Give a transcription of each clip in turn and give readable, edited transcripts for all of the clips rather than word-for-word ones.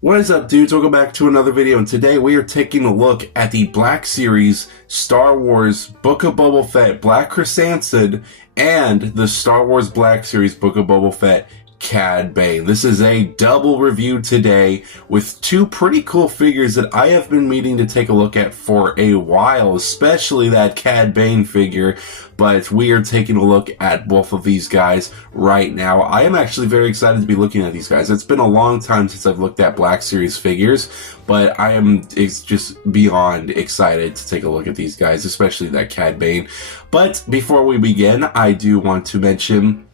What is up, dudes? Welcome back to another video, and today we are taking a look at the Black Series Star Wars Book of Boba Fett Black Krrsantan and the Star Wars Black Series Book of Boba Fett Cad Bane. This is a double review today with two pretty cool figures that I have been meaning to take a look at for a while, especially that Cad Bane figure, but we are taking a look at both of these guys right now. I am actually very excited to be looking at these guys. It's been a long time since I've looked at Black Series figures, but I am just beyond excited to take a look at these guys, especially that Cad Bane. But before we begin, I do want to mention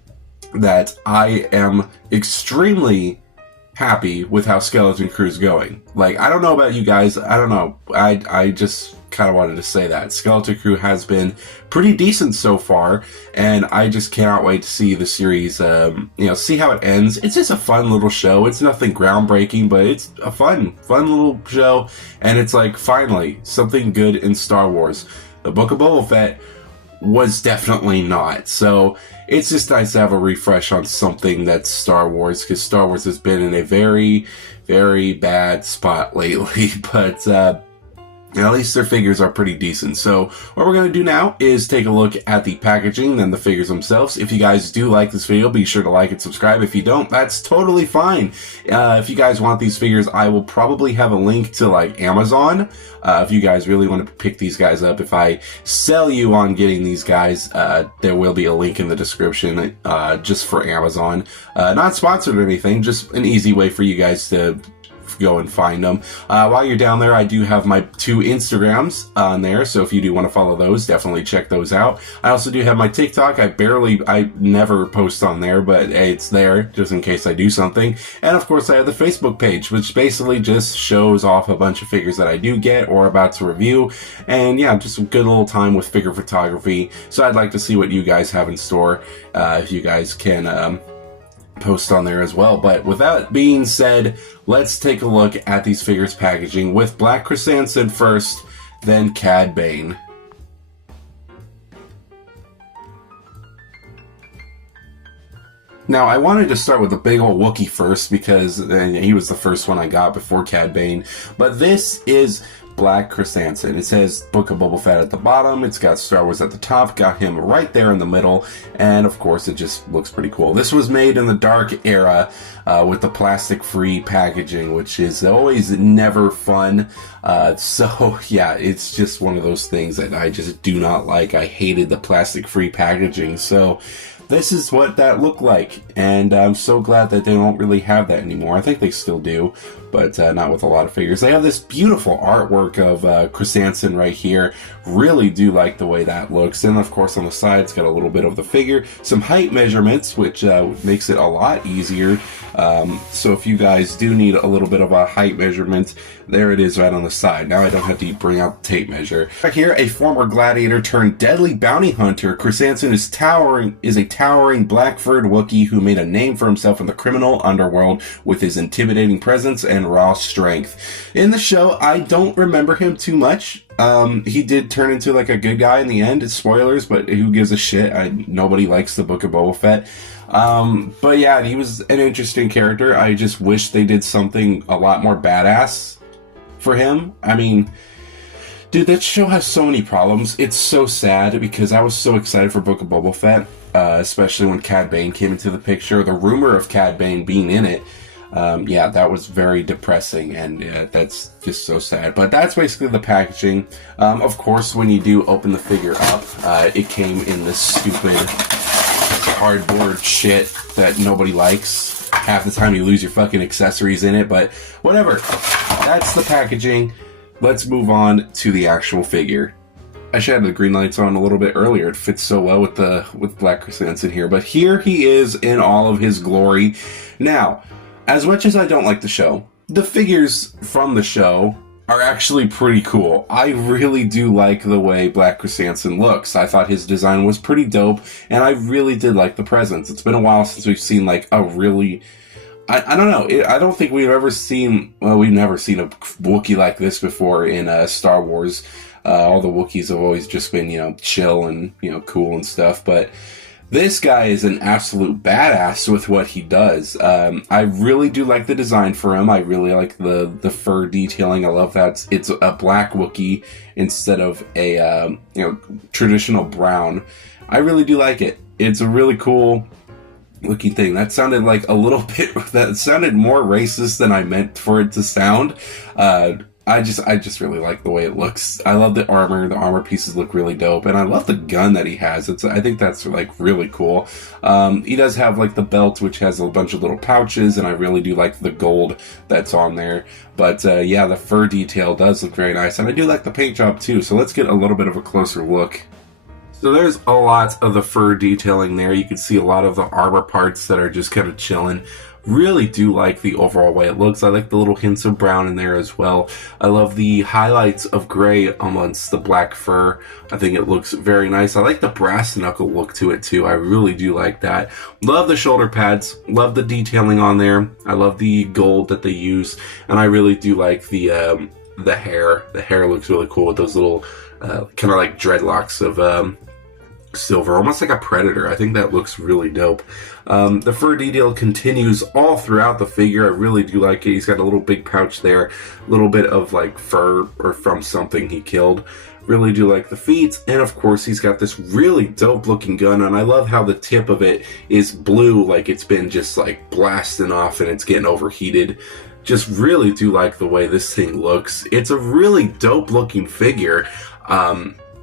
that I am extremely happy with how Skeleton Crew is going. Like, I don't know about you guys, I don't know, I just kind of wanted to say that. Skeleton Crew has been pretty decent so far, and I just cannot wait to see the series, see how it ends. It's just a fun little show. It's nothing groundbreaking, but it's a fun little show, and it's like, finally, something good in Star Wars. The Book of Boba Fett was definitely not. So it's just nice to have a refresh on something that's Star Wars, because Star Wars has been in a very, very bad spot lately. But at least their figures are pretty decent. So what we're going to do now is take a look at the packaging, then the figures themselves. If you guys do like this video, be sure to like and subscribe. If you don't, that's totally fine. If you guys want these figures, I will probably have a link to like Amazon. If you guys really want to pick these guys up, if I sell you on getting these guys, there will be a link in the description just for Amazon. Not sponsored or anything, just an easy way for you guys to go and find them. While you're down there, I do have my two Instagrams on there, so if you do want to follow those, definitely check those out. I also do have my TikTok. I never post on there, but it's there just in case I do something. And of course, I have the Facebook page, which basically just shows off a bunch of figures that I do get or about to review. And yeah, just a good little time with figure photography. So I'd like to see what you guys have in store. If you guys can post on there as well. But with that being said, let's take a look at these figures packaging with Black Krrsantan first, then Cad Bane. Now, I wanted to start with the big old Wookiee first because he was the first one I got before Cad Bane, but this is Black Krrsantan. It says Book of Boba Fett at the bottom, it's got Star Wars at the top, got him right there in the middle, and of course it just looks pretty cool. This was made in the dark era with the plastic-free packaging, which is always never fun. So yeah, it's just one of those things that I just do not like. I hated the plastic-free packaging, so this is what that looked like, and I'm so glad that they don't really have that anymore. I think they still do, but not with a lot of figures. They have this beautiful artwork of Krrsantan right here. Really do like the way that looks. And of course on the side, it's got a little bit of the figure. Some height measurements, which makes it a lot easier. So if you guys do need a little bit of a height measurement, there it is right on the side. Now I don't have to bring out the tape measure. Right here, a former gladiator turned deadly bounty hunter, Krrsantan is a towering black-furred Wookiee who made a name for himself in the criminal underworld with his intimidating presence and raw strength. In the show, I don't remember him too much. He did turn into like a good guy in the end. It's spoilers, but who gives a shit? Nobody likes the Book of Boba Fett. But yeah, he was an interesting character. I just wish they did something a lot more badass for him. I mean, dude, that show has so many problems. It's so sad because I was so excited for Book of Boba Fett, especially when Cad Bane came into the picture. The rumor of Cad Bane being in it, yeah, that was very depressing, and that's just so sad. But that's basically the packaging. Of course, when you do open the figure up, it came in this stupid cardboard shit that nobody likes. Half the time you lose your fucking accessories in it, but whatever. That's the packaging. Let's move on to the actual figure. I should have the green lights on a little bit earlier. It fits so well with Black Krrsantan here. But here he is in all of his glory. Now, as much as I don't like the show, the figures from the show are actually pretty cool. I really do like the way Black Krrsantan looks. I thought his design was pretty dope, and I really did like the presence. It's been a while since we've seen like a really... I don't know. I don't think we've ever seen... Well, we've never seen a Wookiee like this before in Star Wars. All the Wookiees have always just been, chill and, cool and stuff, but This guy is an absolute badass with what he does. I really do like the design for him. I really like the fur detailing. I love that it's a black Wookiee instead of a traditional brown. I really do like it. It's a really cool looking thing. That sounded like a little bit. That sounded more racist than I meant for it to sound. I just really like the way it looks. I love the armor. The armor pieces look really dope, and I love the gun that he has. I think that's like really cool. He does have like the belt, which has a bunch of little pouches, and I really do like the gold that's on there. But yeah, the fur detail does look very nice, and I do like the paint job too. So let's get a little bit of a closer look. So there's a lot of the fur detailing there. You can see a lot of the armor parts that are just kind of chilling. Really do like the overall way it looks. I like the little hints of brown in there as well. I love the highlights of gray amongst the black fur. I think it looks very nice. I like the brass knuckle look to it too. I really do like that. Love the shoulder pads. Love the detailing on there. I love the gold that they use. And I really do like the hair. The hair looks really cool with those little kind of like dreadlocks of silver, almost like a predator. I think that looks really dope. The fur detail continues all throughout the figure. I really do like it. He's got a little big pouch there, a little bit of like fur or from something he killed. Really do like the feet, and of course he's got this really dope looking gun, and I love how the tip of it is blue, like it's been just like blasting off and it's getting overheated. Just really do like the way this thing looks. It's a really dope looking figure.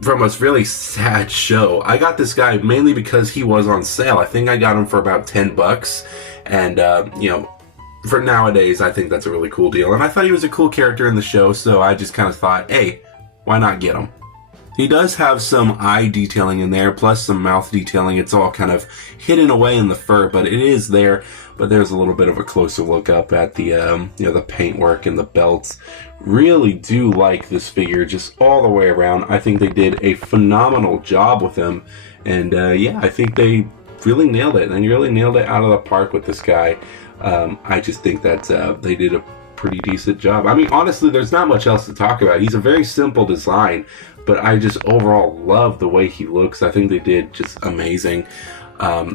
From a really sad show. I got this guy mainly because he was on sale. I think I got him for about $10, and for nowadays, I think that's a really cool deal. And I thought he was a cool character in the show, so I just kind of thought, hey, why not get him? He does have some eye detailing in there, plus some mouth detailing. It's all kind of hidden away in the fur, but it is there. But there's a little bit of a closer look up at the the paintwork and the belts. Really do like this figure just all the way around. I think they did a phenomenal job with him, and yeah, I think they really nailed it. And really nailed it out of the park with this guy. I just think that they did a pretty decent job. I mean, honestly, there's not much else to talk about. He's a very simple design, but I just overall love the way he looks. I think they did just amazing.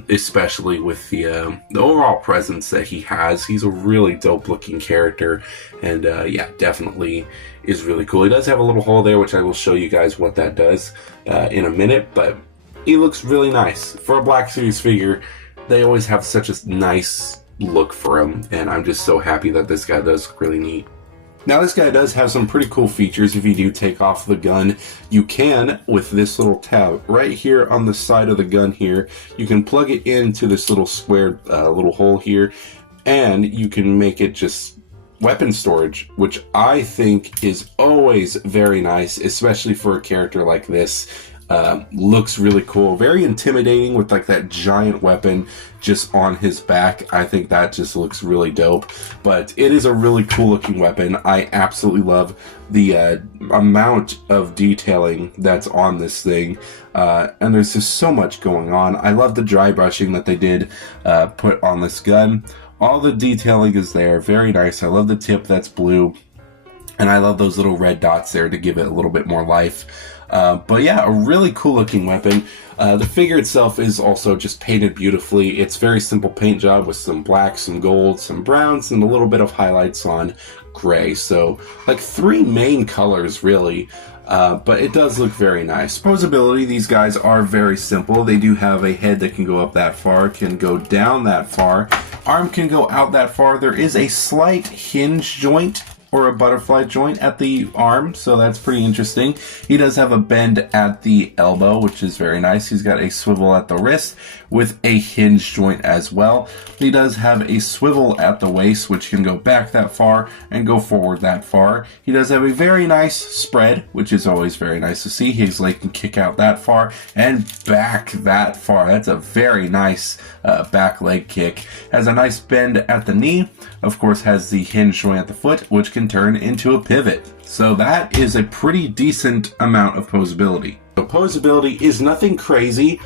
Especially with the overall presence that he has. He's a really dope looking character, and yeah, definitely is really cool. He does have a little hole there, which I will show you guys what that does in a minute, but he looks really nice. For a Black Series figure, they always have such a nice look for him, and I'm just so happy that this guy does look really neat. Now, this guy does have some pretty cool features. If you do take off the gun, you can, with this little tab right here on the side of the gun here, you can plug it into this little square little hole here, and you can make it just weapon storage, which I think is always very nice, especially for a character like this. Looks really cool, very intimidating with like that giant weapon just on his back. I think that just looks really dope, but it is a really cool looking weapon. I absolutely love the amount of detailing that's on this thing, and there's just so much going on. I love the dry brushing that they did put on this gun. All the detailing is there, very nice. I love the tip that's blue, and I love those little red dots there to give it a little bit more life. But yeah, a really cool looking weapon. The figure itself is also just painted beautifully. It's very simple paint job with some black, some gold, some browns, and a little bit of highlights on gray. So like 3 main colors really. But it does look very nice. Posability, these guys are very simple. They do have a head that can go up that far, can go down that far. Arm can go out that far. There is a slight hinge joint or a butterfly joint at the arm, so that's pretty interesting. He does have a bend at the elbow, which is very nice. He's got a swivel at the wrist with a hinge joint as well. He does have a swivel at the waist, which can go back that far and go forward that far. He does have a very nice spread, which is always very nice to see. His leg can kick out that far and back that far. That's a very nice back leg kick. Has a nice bend at the knee. Of course, has the hinge joint at the foot, which can turn into a pivot. So that is a pretty decent amount of posability. So posability is nothing crazy,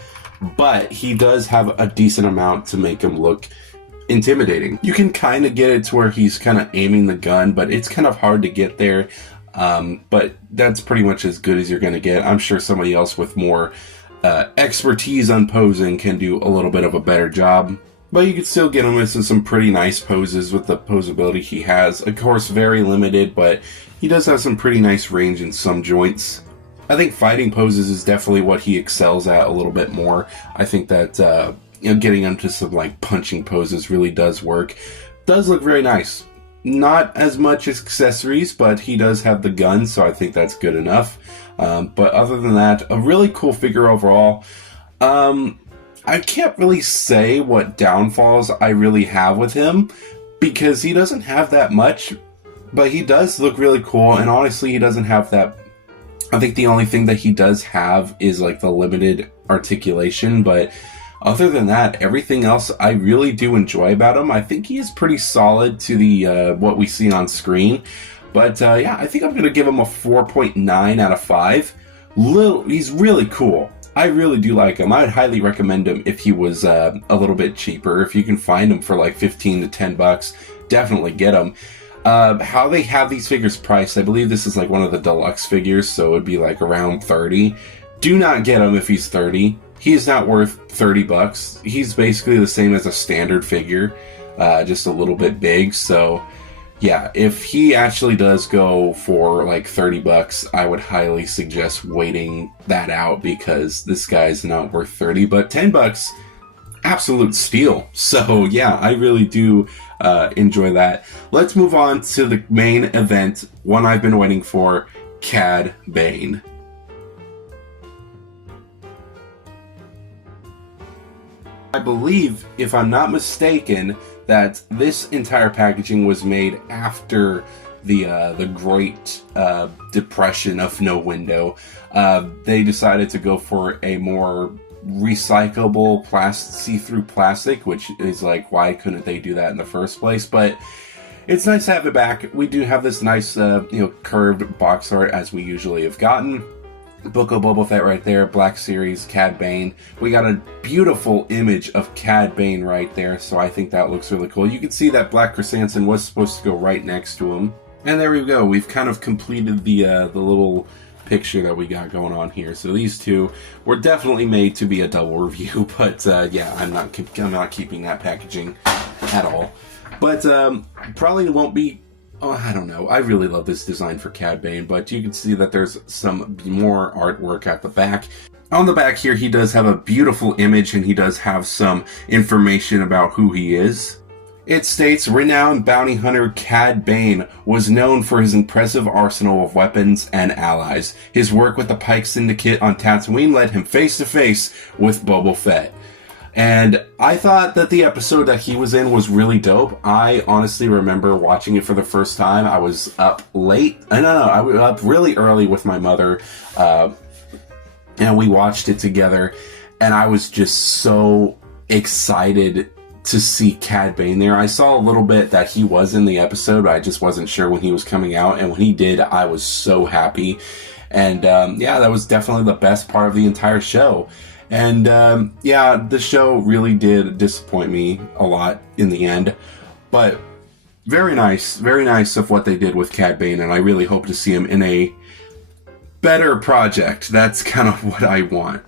but he does have a decent amount to make him look intimidating. You can kind of get it to where he's kind of aiming the gun, but it's kind of hard to get there. But that's pretty much as good as you're going to get. I'm sure somebody else with more expertise on posing can do a little bit of a better job. But you can still get him into some pretty nice poses with the posability he has. Of course, very limited, but he does have some pretty nice range in some joints. I think fighting poses is definitely what he excels at a little bit more. I think that getting into some like punching poses really does work. Does look very nice. Not as much accessories, but he does have the gun, so I think that's good enough. But other than that, a really cool figure overall. I can't really say what downfalls I really have with him, because he doesn't have that much, but he does look really cool, and honestly, he doesn't have that. I think the only thing that he does have is like the limited articulation, but other than that, everything else I really do enjoy about him. I think he is pretty solid to the what we see on screen, but yeah, I think I'm going to give him a 4.9 out of 5. He's really cool. I really do like him. I'd highly recommend him if he was a little bit cheaper. If you can find him for like 15 to 10 bucks, definitely get him. How they have these figures priced, I believe this is like one of the deluxe figures, so it'd be like around 30. Do not get him if he's 30. He's not worth 30 bucks. He's basically the same as a standard figure, just a little bit big, so yeah, if he actually does go for like 30 bucks, I would highly suggest waiting that out, because this guy's not worth 30, but 10 bucks, absolute steal. So yeah, I really do enjoy that. Let's move on to the main event, one I've been waiting for, Cad Bane. I believe, if I'm not mistaken, that this entire packaging was made after the Great Depression of No Window. They decided to go for a more recyclable see-through plastic, which is like, why couldn't they do that in the first place? But it's nice to have it back. We do have this nice curved box art as we usually have gotten. Book of Boba Fett right there, Black Series, Cad Bane. We got a beautiful image of Cad Bane right there, so I think that looks really cool. You can see that Black Krrsantan was supposed to go right next to him. And there we go, we've kind of completed the little picture that we got going on here. So these two were definitely made to be a double review, but yeah, I'm not keeping that packaging at all. But probably won't be. Oh, I don't know. I really love this design for Cad Bane, but you can see that there's some more artwork at the back. On the back here, he does have a beautiful image, and he does have some information about who he is. It states, renowned bounty hunter Cad Bane was known for his impressive arsenal of weapons and allies. His work with the Pike Syndicate on Tatooine led him face to face with Boba Fett. And I thought that the episode that he was in was really dope. I honestly remember watching it for the first time. I was up late. I was up really early with my mother. And we watched it together. And I was just so excited to see Cad Bane there. I saw a little bit that he was in the episode, but I just wasn't sure when he was coming out. And when he did, I was so happy. And yeah, that was definitely the best part of the entire show. And yeah, the show really did disappoint me a lot in the end, but very nice of what they did with Cad Bane, and I really hope to see him in a better project. That's kind of what I want.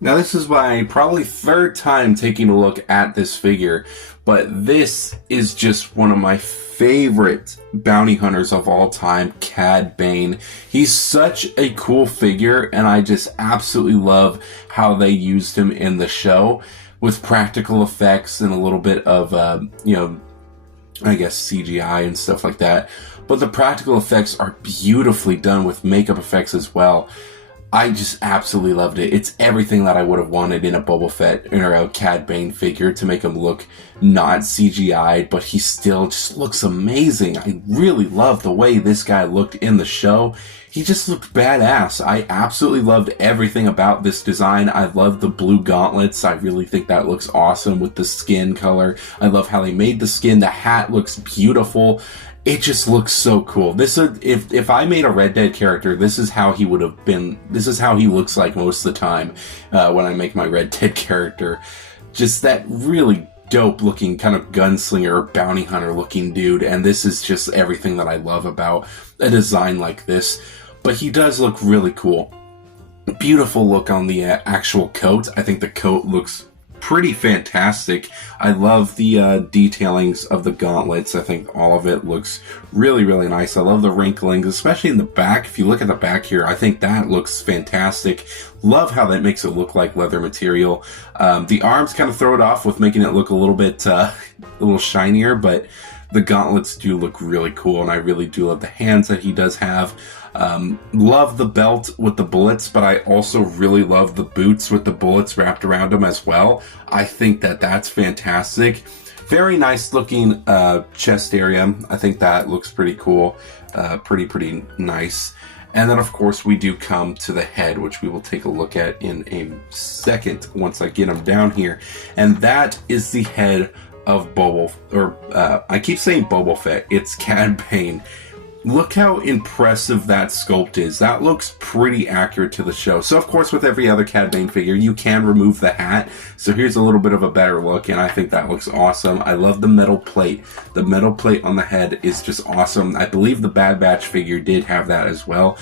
Now, this is my probably third time taking a look at this figure, but this is just one of my favorite bounty hunters of all time, Cad Bane. He's such a cool figure, and I just absolutely love how they used him in the show with practical effects and a little bit of, I guess CGI and stuff like that. But the practical effects are beautifully done with makeup effects as well. I just absolutely loved it. It's everything that I would have wanted in a Boba Fett or a Cad Bane figure, to make him look not CGI'd, but he still just looks amazing. I really love the way this guy looked in the show. He just looked badass. I absolutely loved everything about this design. I love the blue gauntlets. I really think that looks awesome with the skin color. I love how they made the skin. The hat looks beautiful. It just looks so cool. This is, if I made a Red Dead character, this is how he would have been. This is how he looks like most of the time when I make my Red Dead character. Just that really dope looking kind of gunslinger, bounty hunter looking dude. And this is just everything that I love about a design like this. But he does look really cool. Beautiful look on the actual coat. I think the coat looks pretty fantastic. I love the detailings of the gauntlets. I think all of it looks really, really nice. I love the wrinklings, especially in the back. If you look at the back here, I think that looks fantastic. Love how that makes it look like leather material. The arms kind of throw it off with making it look a little bit a little shinier, but the gauntlets do look really cool, and I really do love the hands that he does have. Love the belt with the bullets, but I also really love the boots with the bullets wrapped around them as well. I think that that's fantastic. Very nice looking chest area. I think that looks pretty cool. Pretty nice. And then, of course, we do come to the head, which we will take a look at in a second once I get him down here. And that is the head of Boba, or I keep saying Boba Fett. It's Cad Bane. Look how impressive that sculpt is. That looks pretty accurate to the show. So, of course, with every other Cad Bane figure, you can remove the hat. So here's a little bit of a better look, and I think that looks awesome. I love the metal plate. The metal plate on the head is just awesome. I believe the Bad Batch figure did have that as well.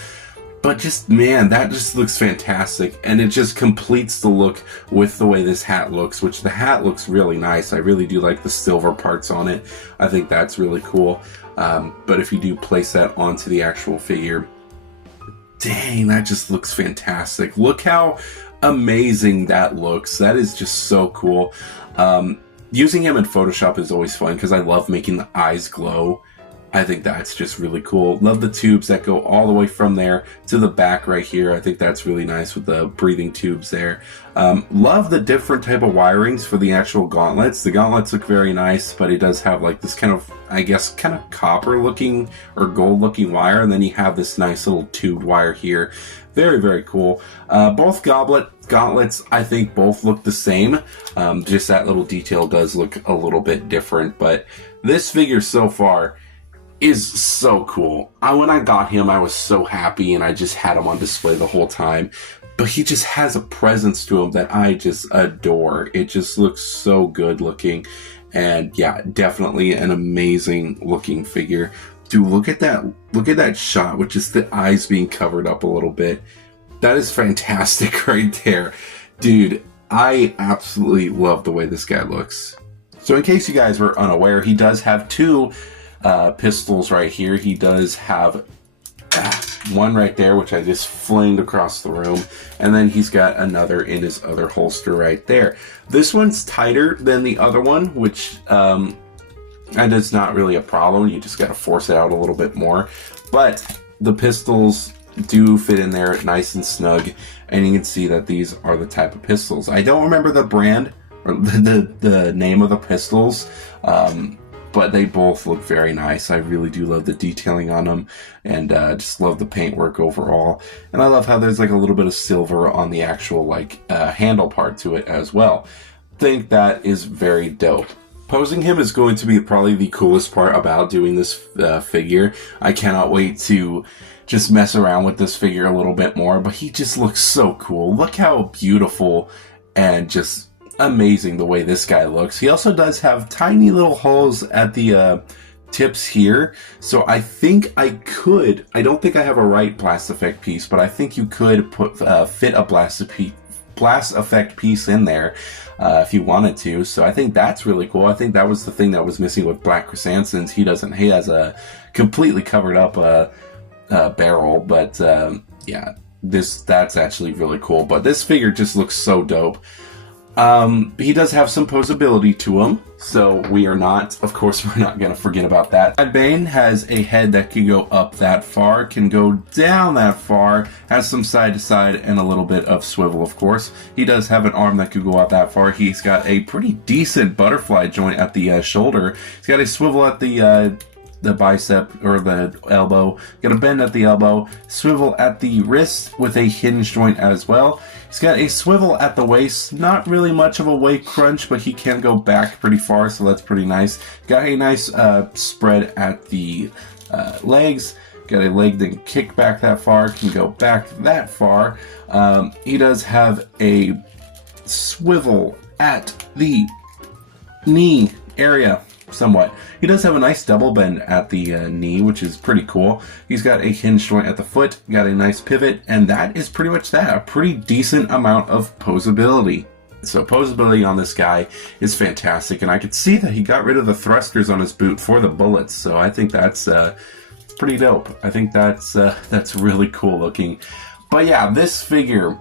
But just, man, that just looks fantastic. And it just completes the look with the way this hat looks, which the hat looks really nice. I really do like the silver parts on it. I think that's really cool. But if you do place that onto the actual figure, dang, that just looks fantastic. Look how amazing that looks. That is just so cool. Using him in Photoshop is always fun because I love making the eyes glow. I think that's just really cool. Love the tubes that go all the way from there to the back right here. I think that's really nice with the breathing tubes there. Love the different type of wirings for the actual gauntlets. The gauntlets look very nice, but it does have like this kind of, I guess, kind of copper looking or gold looking wire. And then you have this nice little tubed wire here. Very, very cool. Both gauntlets, I think both look the same. Just that little detail does look a little bit different. But this figure so far is so cool. When I got him, I was so happy, and I just had him on display the whole time. But he just has a presence to him that I just adore. It just looks so good looking. And yeah, definitely an amazing looking figure. Dude, look at that shot with just the eyes being covered up a little bit. That is fantastic right there. Dude, I absolutely love the way this guy looks. So in case you guys were unaware, he does have two pistols right here. He does have one right there, which I just flinged across the room, and then he's got another in his other holster right there. This one's tighter than the other one, which and it's not really a problem. You just got to force it out a little bit more, but the pistols do fit in there nice and snug, and you can see that these are the type of pistols. I don't remember the brand or the name of the pistols, but they both look very nice. I really do love the detailing on them, and just love the paintwork overall. And I love how there's like a little bit of silver on the actual like handle part to it as well. Think that is very dope. Posing him is going to be probably the coolest part about doing this figure. I cannot wait to just mess around with this figure a little bit more, but he just looks so cool. Look how beautiful and just amazing the way this guy looks. He also does have tiny little holes at the tips here, so I think I don't think I have a right blast effect piece, but I think you could fit a blast effect piece in there if you wanted to. So I think that's really cool. I think that was the thing that was missing with Black Krrsantan's. He has a completely covered up barrel, but yeah, that's actually really cool. But this figure just looks so dope. He does have some posability to him, so we're not going to forget about that. Cad Bane has a head that can go up that far, can go down that far, has some side to side and a little bit of swivel, of course. He does have an arm that could go out that far. He's got a pretty decent butterfly joint at the shoulder. He's got a swivel at the bicep or the elbow, got a bend at the elbow, swivel at the wrist with a hinge joint as well. He's got a swivel at the waist, not really much of a weight crunch, but he can go back pretty far, so that's pretty nice. Got a nice spread at the legs, got a leg that can kick back that far, can go back that far. He does have a swivel at the knee area. somewhat. He does have a nice double bend at the knee, which is pretty cool. He's got a hinge joint at the foot, got a nice pivot, and that is pretty much that. A pretty decent amount of posability. So posability on this guy is fantastic, and I could see that he got rid of the thrusters on his boot for the bullets, so I think that's pretty dope. I think that's really cool looking. But yeah, this figure,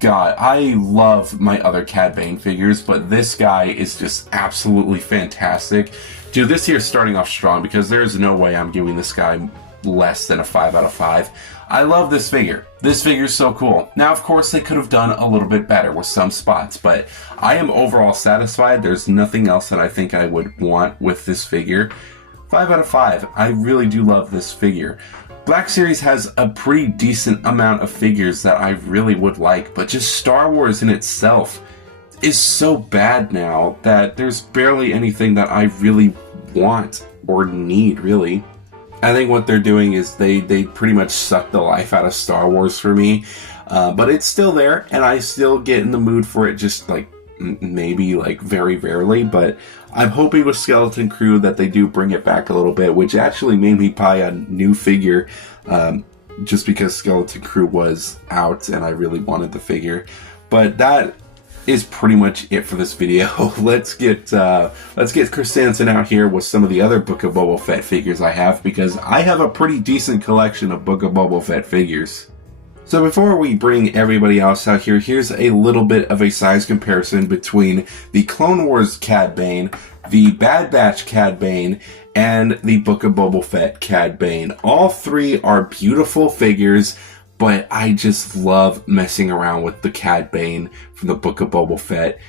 God, I love my other Cad Bane figures, but this guy is just absolutely fantastic. Dude, this here is starting off strong because there's no way I'm giving this guy less than a 5 out of 5. I love this figure. This figure is so cool. Now, of course, they could have done a little bit better with some spots, but I am overall satisfied. There's nothing else that I think I would want with this figure. 5 out of 5. I really do love this figure. Black Series has a pretty decent amount of figures that I really would like, but just Star Wars in itself is so bad now that there's barely anything that I really want or need, really. I think what they're doing is they pretty much suck the life out of Star Wars for me, but it's still there, and I still get in the mood for it, just like maybe like very rarely. But I'm hoping with Skeleton Crew that they do bring it back a little bit, which actually made me buy a new figure just because Skeleton Crew was out and I really wanted the figure. But that is pretty much it for this video. Let's get Krrsantan out here with some of the other Book of Boba Fett figures I have, because I have a pretty decent collection of Book of Boba Fett figures. So before we bring everybody else out here, here's a little bit of a size comparison between the Clone Wars Cad Bane, the Bad Batch Cad Bane, and the Book of Boba Fett Cad Bane. All three are beautiful figures, but I just love messing around with the Cad Bane from the Book of Boba Fett.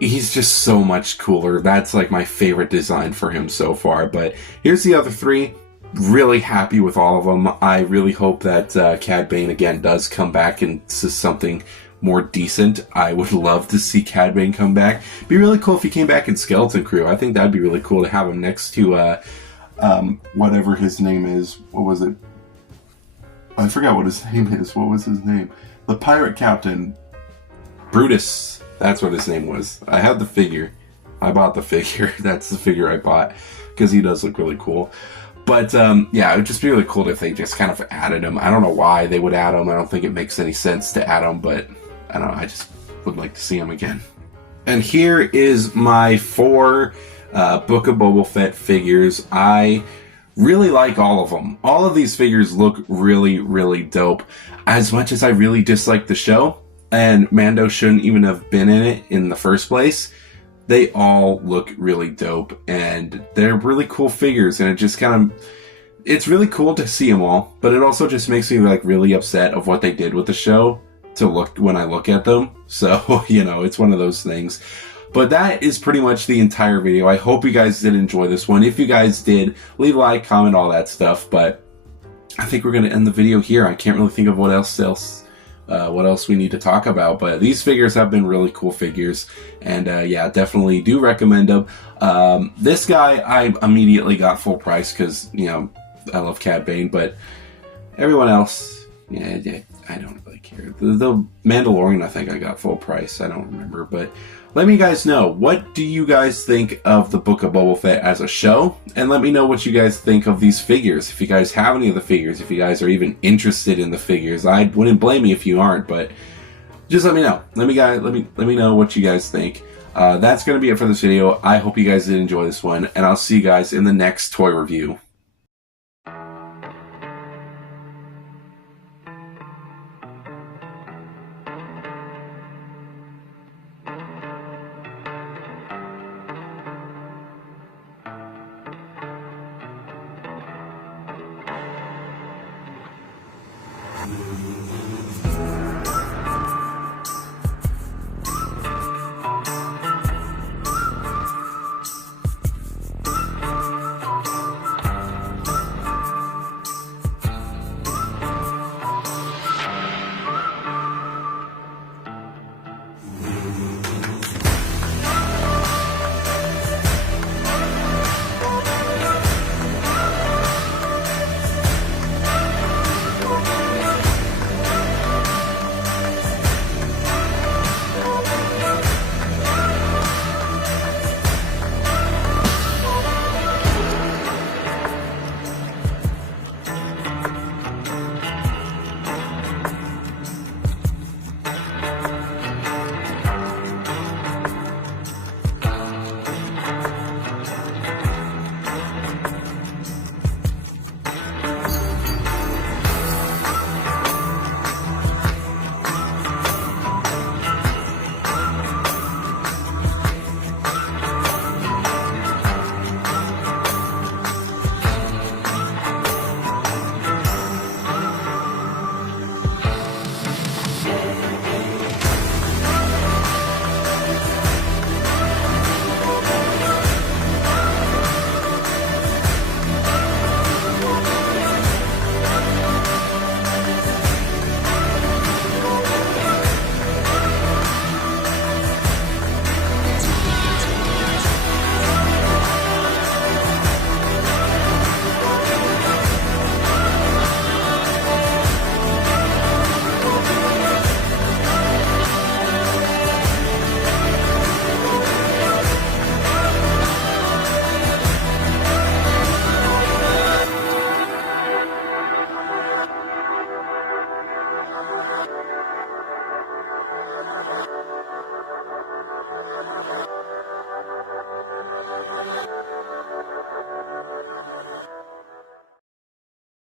He's just so much cooler. That's like my favorite design for him so far. But here's the other three. Really happy with all of them. I really hope that Cad Bane again does come back into something more decent. I would love to see Cad Bane come back. It'd be really cool if he came back in Skeleton Crew. I think that'd be really cool to have him next to whatever his name is. What was it? I forgot what his name is. What was his name? The pirate captain. Brutus. That's what his name was. I had the figure. I bought the figure. That's the figure I bought because he does look really cool. But yeah, it would just be really cool if they just kind of added him. I don't know why they would add him. I don't think it makes any sense to add him, but I don't know. I just would like to see him again. And here is my 4 Book of Boba Fett figures. I really like all of them. All of these figures look really, really dope. As much as I really dislike the show, and Mando shouldn't even have been in it in the first place, they all look really dope, and they're really cool figures, and it just kind of, it's really cool to see them all, but it also just makes me like really upset of what they did with the show to look when I look at them. So, you know, it's one of those things. But that is pretty much the entire video. I hope you guys did enjoy this one. If you guys did, leave a like, comment, all that stuff. But I think we're going to end the video here. I can't really think of what else we need to talk about. But these figures have been really cool figures. And yeah, definitely do recommend them. This guy, I immediately got full price because, you know, I love Cad Bane. But everyone else, yeah, I don't really care. The Mandalorian, I think I got full price. I don't remember. But let me guys know, what do you guys think of the Book of Boba Fett as a show? And let me know what you guys think of these figures. If you guys have any of the figures, if you guys are even interested in the figures, I wouldn't blame you if you aren't, but just let me know. Let me know what you guys think. That's going to be it for this video. I hope you guys did enjoy this one, and I'll see you guys in the next toy review.